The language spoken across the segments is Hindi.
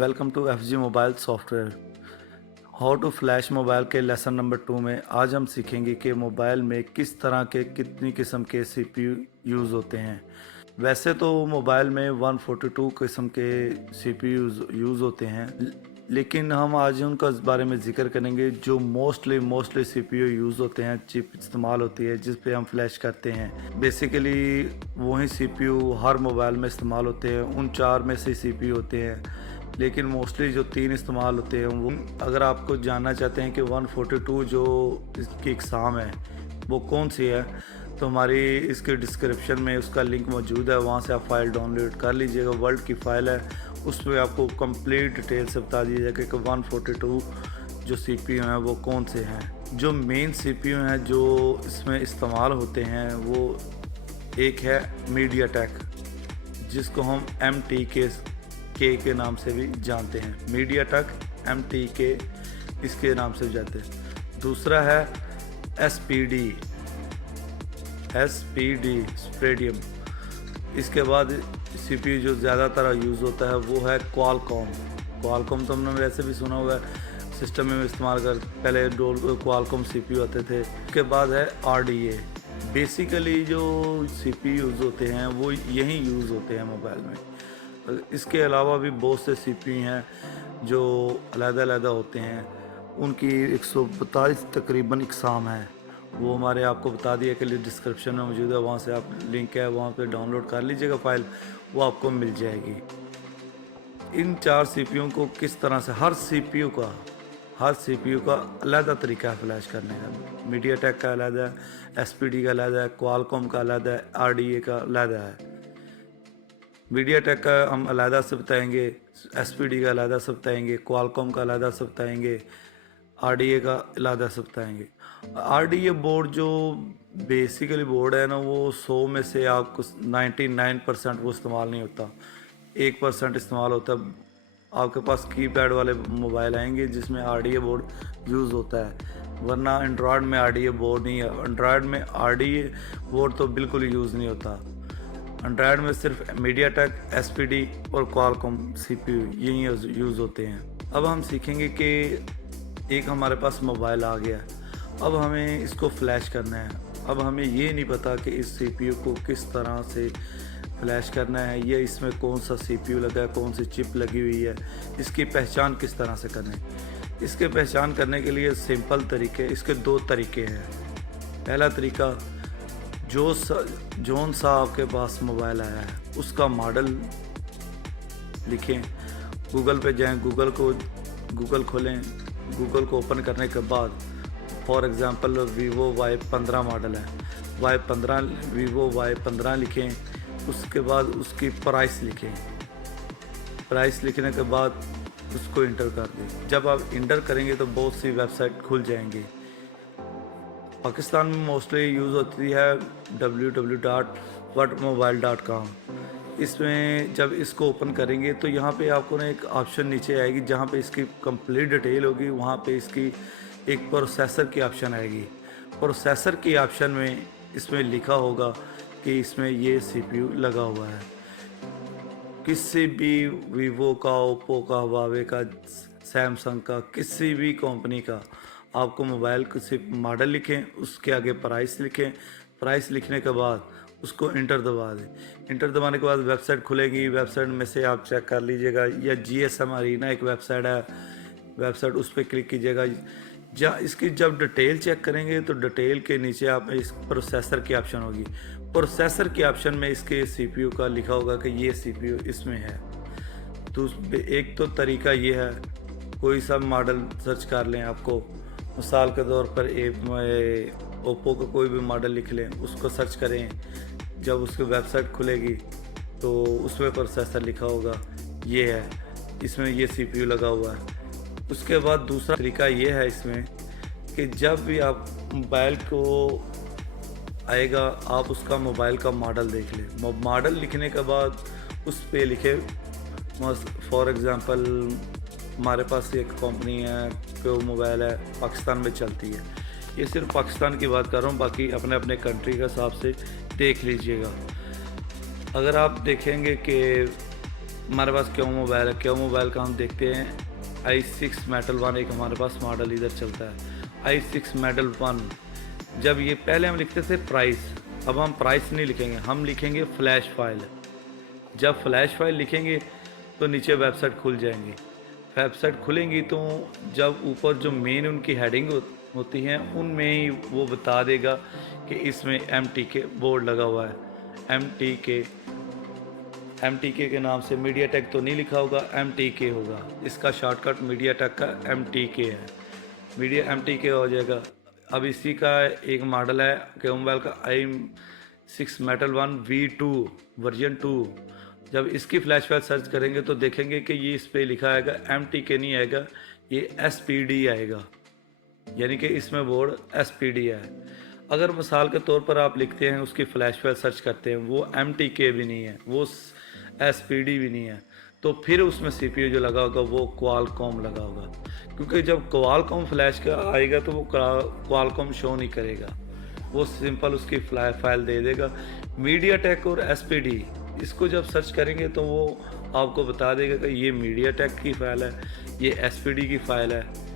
Welcome to F G mobile software. How to flash mobile के लेसन नंबर 2 में आज हम सीखेंगे कि मोबाइल में किस तरह के कितनी किस्म के सीपीयू यूज़ होते हैं। वैसे तो मोबाइल में 142 किस्म के सीपीयू यूज़ होते हैं, लेकिन हम आज उनका इस बारे में ज़िक्र करेंगे जो मोस्टली सीपीयू यूज़ होते हैं, चिप इस्तेमाल होती है जिस पे हम फ्लैश करते हैं। बेसिकली वही सीपीयू हर मोबाइल में इस्तेमाल होते हैं, उन 4 में से सीपीयू होते हैं, लेकिन मोस्टली जो 3 इस्तेमाल होते हैं वो। अगर आपको जानना चाहते हैं कि 142 जो इसकी इकसाम है वो कौन सी है, तो हमारी इसके डिस्क्रिप्शन में उसका लिंक मौजूद है, वहाँ से आप फाइल डाउनलोड कर लीजिएगा। वर्ल्ड की फ़ाइल है, उसमें आपको कंप्लीट डिटेल से बता दिया जाएगा कि 142 जो सीपीयू हैं वो कौन से हैं। जो मेन सीपीयू हैं जो इसमें इस्तेमाल होते हैं वो एक है मीडियाटेक, जिसको हम MTK के नाम से भी जानते हैं। मीडियाटेक MTK इसके नाम से जाते हैं। दूसरा है SPD स्पेडियम। इसके बाद सीपीयू जो ज़्यादातर यूज़ होता है वो है क्वालकॉम तो हमने वैसे भी सुना हुआ है, सिस्टम में इस्तेमाल कर पहले क्वालकॉम सीपीयू आते थे। उसके बाद है RDA। बेसिकली जो सीपीयू यूज़ होते हैं वो यही यूज़ होते हैं मोबाइल में। इसके अलावा भी बहुत से सीपीयू हैं जो अलग-अलग होते हैं, उनकी 142 तकरीबन इकसाम है। वो हमारे आपको बता दिया कि डिस्क्रिप्शन में मौजूद है, वहाँ से आप लिंक है वहाँ पे डाउनलोड कर लीजिएगा फाइल, वो आपको मिल जाएगी। इन 4 सीपीयू को किस तरह से हर सीपीयू का अलग तरीका है फ्लैश करने का। मीडियाटेक का अलग है, SPD का अलग है, क्वालकॉम का अलग है, RDA का अलग है। मीडियाटेक का हम अलग से बताएंगे, SPD का अलग से बताएंगे, क्वालकॉम का अलग से बताएंगे, RDA का अलग से बताएंगे। RDA बोर्ड जो बेसिकली बोर्ड है ना, वो 100 में से आपको 99% वो इस्तेमाल नहीं होता, 1% इस्तेमाल होता है। आपके पास कीपैड वाले मोबाइल आएंगे जिसमें RDA बोर्ड यूज़ होता है, वरना एंड्रॉयड में RDA बोर्ड नहीं है। एंड्रॉयड में RDA बोर्ड तो बिल्कुल यूज़ नहीं होता। एंड्रॉयड में सिर्फ मीडियाटेक, SPD और क्वालकॉम सीपीयू यही यूज़ होते हैं। अब हम सीखेंगे कि एक हमारे पास मोबाइल आ गया, अब हमें इसको फ्लैश करना है। अब हमें ये नहीं पता कि इस सीपीयू को किस तरह से फ्लैश करना है, या इसमें कौन सा सीपीयू लगा है, कौन सी चिप लगी हुई है, इसकी पहचान किस तरह से करें। इसके पहचान करने के लिए सिंपल तरीके, इसके 2 तरीके हैं। पहला तरीका, जोन सा आपके पास मोबाइल आया है उसका मॉडल लिखें, गूगल पे जाएं, गूगल खोलें, गूगल को ओपन करने के बाद for example Vivo Y15 model है, वीवो Y15 लिखें। उसके बाद उसकी प्राइस लिखें, प्राइस लिखने के बाद उसको इंटर कर दें। जब आप इंटर करेंगे तो बहुत सी वेबसाइट खुल जाएंगी। पाकिस्तान में मोस्टली यूज़ होती है www.whatmobile.com। इसमें जब इसको ओपन करेंगे तो यहाँ पे आपको ना एक ऑप्शन नीचे आएगी जहाँ पे इसकी कंप्लीट डिटेल होगी। वहाँ पे इसकी एक प्रोसेसर की ऑप्शन आएगी। प्रोसेसर की ऑप्शन में इसमें लिखा होगा कि इसमें ये सीपीयू लगा हुआ है। किसी भी वीवो का, ओप्पो का, हुआवे का, सैमसंग का, किसी भी कंपनी का आपको मोबाइल को सिर्फ मॉडल लिखें, उसके आगे प्राइस लिखें। प्राइस लिखने के बाद उसको इंटर दबा दें। इंटर दबाने के बाद वेबसाइट खुलेगी, वेबसाइट में से आप चेक कर लीजिएगा, या GSM अरीना एक वेबसाइट है, वेबसाइट उस पर क्लिक कीजिएगा। इसकी जब डिटेल चेक करेंगे तो डिटेल के नीचे आप इस प्रोसेसर की ऑप्शन होगी। प्रोसेसर की ऑप्शन में इसके सीपीयू का लिखा होगा कि ये सीपीयू इसमें है। तो एक तो तरीका ये है, कोई सा मॉडल सर्च कर लें। आपको मिसाल के तौर पर ओप्पो का कोई भी मॉडल लिख लें, उसको सर्च करें। जब उसकी वेबसाइट खुलेगी तो उसमें प्रोसेसर लिखा होगा ये है, इसमें ये सीपीयू लगा हुआ है। उसके बाद दूसरा तरीका ये है इसमें कि जब भी आप मोबाइल को आएगा, आप उसका मोबाइल का मॉडल देख लें। मॉडल लिखने के बाद उस पर लिखे, फॉर एग्ज़ाम्पल हमारे पास एक कंपनी है, वो मोबाइल है, पाकिस्तान में चलती है। ये सिर्फ पाकिस्तान की बात कर रहा हूँ, बाकी अपने अपने कंट्री के हिसाब से देख लीजिएगा। अगर आप देखेंगे कि हमारे पास क्यों मोबाइल है, क्यों मोबाइल का हम देखते हैं i6 मेटल 1 एक हमारे पास मॉडल इधर चलता है i6 मेटल 1। जब ये पहले हम लिखते थे प्राइस, अब हम प्राइस नहीं लिखेंगे, हम लिखेंगे फ्लैश फाइल। जब फ्लैश फाइल लिखेंगे तो नीचे वेबसाइट खुल जाएंगी। वेबसाइट खुलेंगी तो जब ऊपर जो मेन उनकी हेडिंग होती हैं उनमें ही वो बता देगा कि इसमें MTK बोर्ड लगा हुआ है। MTK के नाम से मीडियाटेक तो नहीं लिखा होगा, MTK होगा। इसका शॉर्टकट मीडियाटेक का MTK है, MTK हो जाएगा। अब इसी का एक मॉडल है कि मोबाइल का i6 मेटल 1 V2 वर्जन 2। जब इसकी फ्लैश फाइल सर्च करेंगे तो देखेंगे कि ये इस पर लिखा आएगा MTK नहीं आएगा, ये SPD आएगा, यानी कि इसमें बोर्ड SPD है। अगर मिसाल के तौर पर आप लिखते हैं उसकी फ्लैश फाइल सर्च करते हैं, वो MTK भी नहीं है, वो SPD भी नहीं है, तो फिर उसमें CPU जो लगा होगा वो क्वालकॉम लगा होगा। क्योंकि जब क्वालकॉम फ्लैश का आएगा तो वो क्वालकॉम शो नहीं करेगा, वो सिंपल उसकी फाइल दे देगा। मीडियाटेक और SPD इसको जब सर्च करेंगे तो वो आपको बता देगा कि ये मीडियाटेक की फ़ाइल है, ये SPD की फ़ाइल है।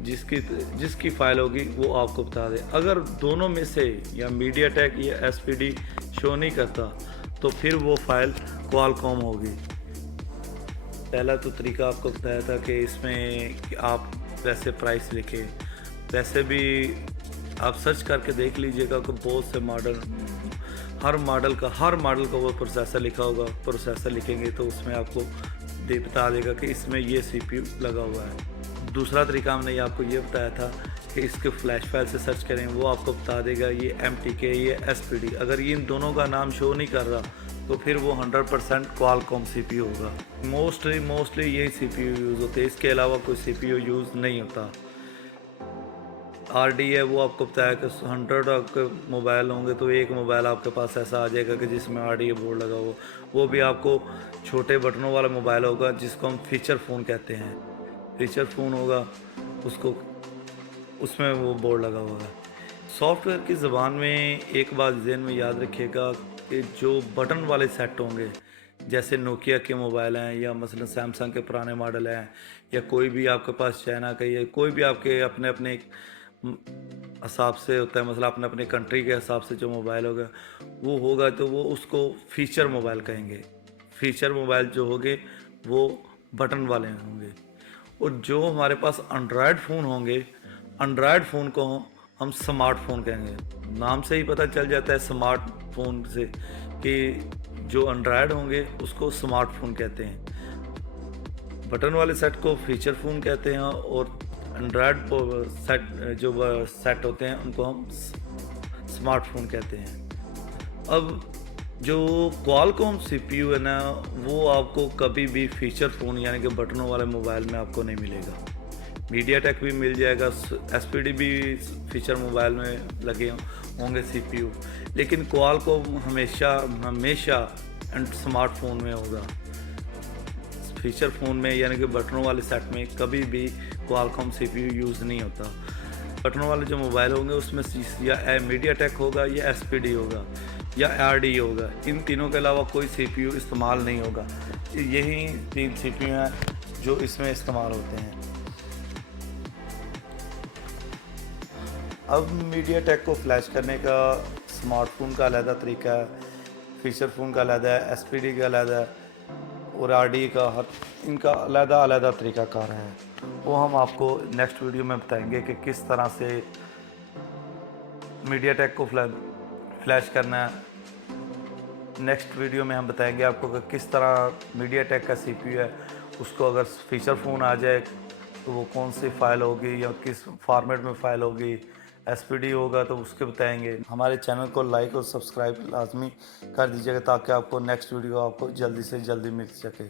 जिसकी फ़ाइल होगी वो आपको बता दे। अगर दोनों में से या मीडियाटेक या SPD शो नहीं करता तो फिर वो फ़ाइल क्वालकॉम होगी। पहला तो तरीका आपको बताया था कि इसमें आप वैसे प्राइस लिखें, वैसे भी आप सर्च करके देख लीजिएगा कि बहुत से मॉडल, हर मॉडल का वो प्रोसेसर लिखा होगा। प्रोसेसर लिखेंगे तो उसमें आपको बता देगा कि इसमें ये CPU लगा हुआ है। दूसरा तरीका हमने ये आपको ये बताया था कि इसके फ्लैश फाइल से सर्च करें, वो आपको बता देगा ये MTK ये SPD। अगर ये इन दोनों का नाम शो नहीं कर रहा तो फिर वो 100% क्वालकॉम CPU होगा। मोस्टली यही CPU यूज़ होते हैं, इसके अलावा कोई CPU यूज़ नहीं होता। RD है, वो आपको बताया कि 100 आपके मोबाइल होंगे तो एक मोबाइल आपके पास ऐसा आ जाएगा कि जिसमें RD बोर्ड लगा हो। वो भी आपको छोटे बटनों वाला मोबाइल होगा जिसको हम फीचर फ़ोन कहते हैं। फीचर फ़ोन होगा उसको, उसमें वो बोर्ड लगा होगा। सॉफ्टवेयर की ज़बान में एक बात ज़हन में याद रखिएगा कि जो बटन वाले सेट होंगे, जैसे नोकिया के मोबाइल हैं या मसलन सैमसंग के पुराने मॉडल हैं या कोई भी आपके पास चाइना का या कोई भी आपके अपने अपने हिसाब से होता है, मतलब अपने अपने कंट्री के हिसाब से जो मोबाइल होगा वो होगा तो वो उसको फीचर मोबाइल कहेंगे। फीचर मोबाइल जो होंगे वो बटन वाले होंगे। और जो हमारे पास एंड्रॉयड फ़ोन होंगे, एंड्रॉयड फ़ोन को हम स्मार्टफोन कहेंगे। नाम से ही पता चल जाता है स्मार्टफोन से कि जो एंड्रॉयड होंगे उसको स्मार्टफोन कहते हैं। बटन वाले सेट को फीचर फ़ोन कहते हैं और एंड्रॉयड सेट जो सेट होते हैं उनको हम स्मार्टफोन कहते हैं। अब जो क्वालकॉम CPU है ना, वो आपको कभी भी फीचर फ़ोन यानी कि बटनों वाले मोबाइल में आपको नहीं मिलेगा। मीडियाटेक भी मिल जाएगा, SPD भी फीचर मोबाइल में लगे होंगे CPU, लेकिन क्वालकॉम हमेशा स्मार्टफोन में होगा। फीचर फ़ोन में यानी कि बटनों वाले सेट में कभी भी क्वालकॉम CPU यूज़ नहीं होता। बटनों वाले जो मोबाइल होंगे उसमें या मीडियाटेक होगा या SPD होगा या RD होगा। इन तीनों के अलावा कोई CPU इस्तेमाल नहीं होगा। यही 3 CPU हैं जो इसमें इस्तेमाल होते हैं। अब मीडियाटेक को फ्लैश करने का स्मार्टफोन का अलग तरीका है, फीचर फ़ोन का अलग है, SPD का अलग है और RD का इनका अलग तरीक़ाकार है। वो हम आपको नेक्स्ट वीडियो में बताएंगे कि किस तरह से मीडियाटेक को फ्लैश करना है। नेक्स्ट वीडियो में हम बताएंगे आपको कि किस तरह मीडियाटेक का CPU है, उसको अगर फीचर फ़ोन आ जाए तो वो कौन सी फ़ाइल होगी या किस फॉर्मेट में फ़ाइल होगी, SPD होगा तो उसके बताएंगे। हमारे चैनल को लाइक और सब्सक्राइब लाजमी कर दीजिएगा ताकि आपको नेक्स्ट वीडियो आपको जल्दी से जल्दी मिल सके।